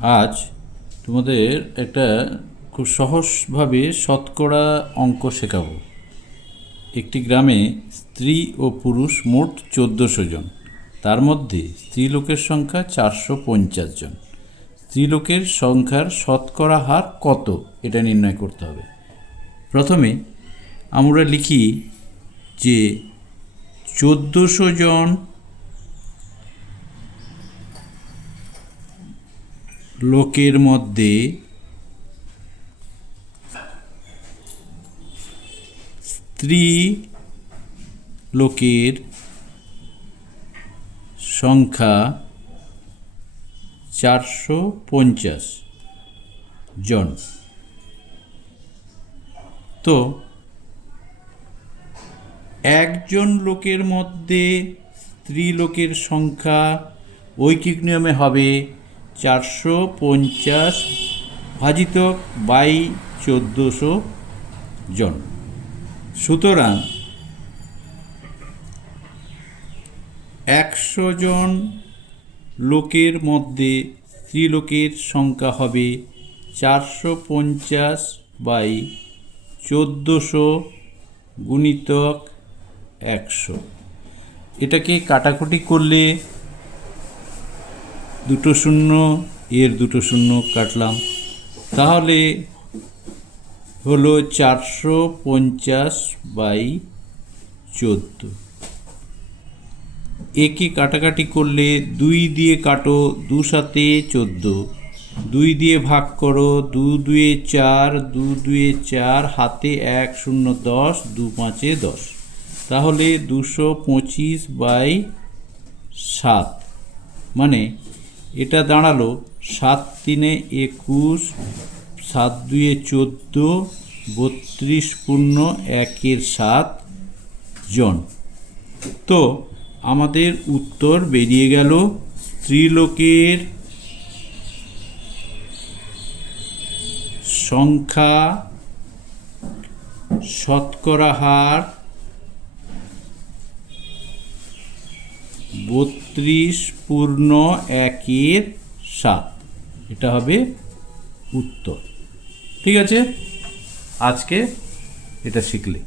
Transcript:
আজ তোমাদের একটা খুব সহজভাবে শতকরা অঙ্ক শেখাবো। একটি গ্রামে স্ত্রী ও পুরুষ মোট 1400 জন। তার মধ্যে স্ত্রীলোকের সংখ্যা 450 জন। স্ত্রীলোকের সংখ্যার শতকরা হার কত এটা নির্ণয় করতে হবে। প্রথমে আমরা লিখি যে 1400 জন লোকের মধ্যে স্ত্রী লোকের সংখ্যা 450 জন। তো একজন লোকের মধ্যে স্ত্রী লোকের সংখ্যা ঐকিক নিয়মে হবে 450 ভাজিত বাই 1400 জন। সুতরাং 100 জন লোকের মধ্যে স্ত্রীলোকের সংখ্যা হবে 450 বাই 1400 গুণিতক 100। এটাকে কাটাকুটি করলে দুটো শূন্য এর দুটো শূন্য কাটলাম, তাহলে হলো 450 বাই 14। একে কাটাকাটি করলে 2 দিয়ে কাটো, 2 সাথে 14, 2 দিয়ে ভাগ করো, 2 দুয়ে 4, 2 দুয়ে 4, হাতে 1 0 10, 2 5 10, তাহলে 225 বাই 7, মানে এটা দাঁড়ালো 7 3 21, 7 2 14, 32 পূর্ণ 1 7 জন। তো আমাদের উত্তর বেরিয়ে গেল স্ত্রীলোকের সংখ্যা শতকরা হার 32 পূর্ণ 1 7। এটা হবে উত্তর। ঠিক আছে, আজকে এটা শিখলে।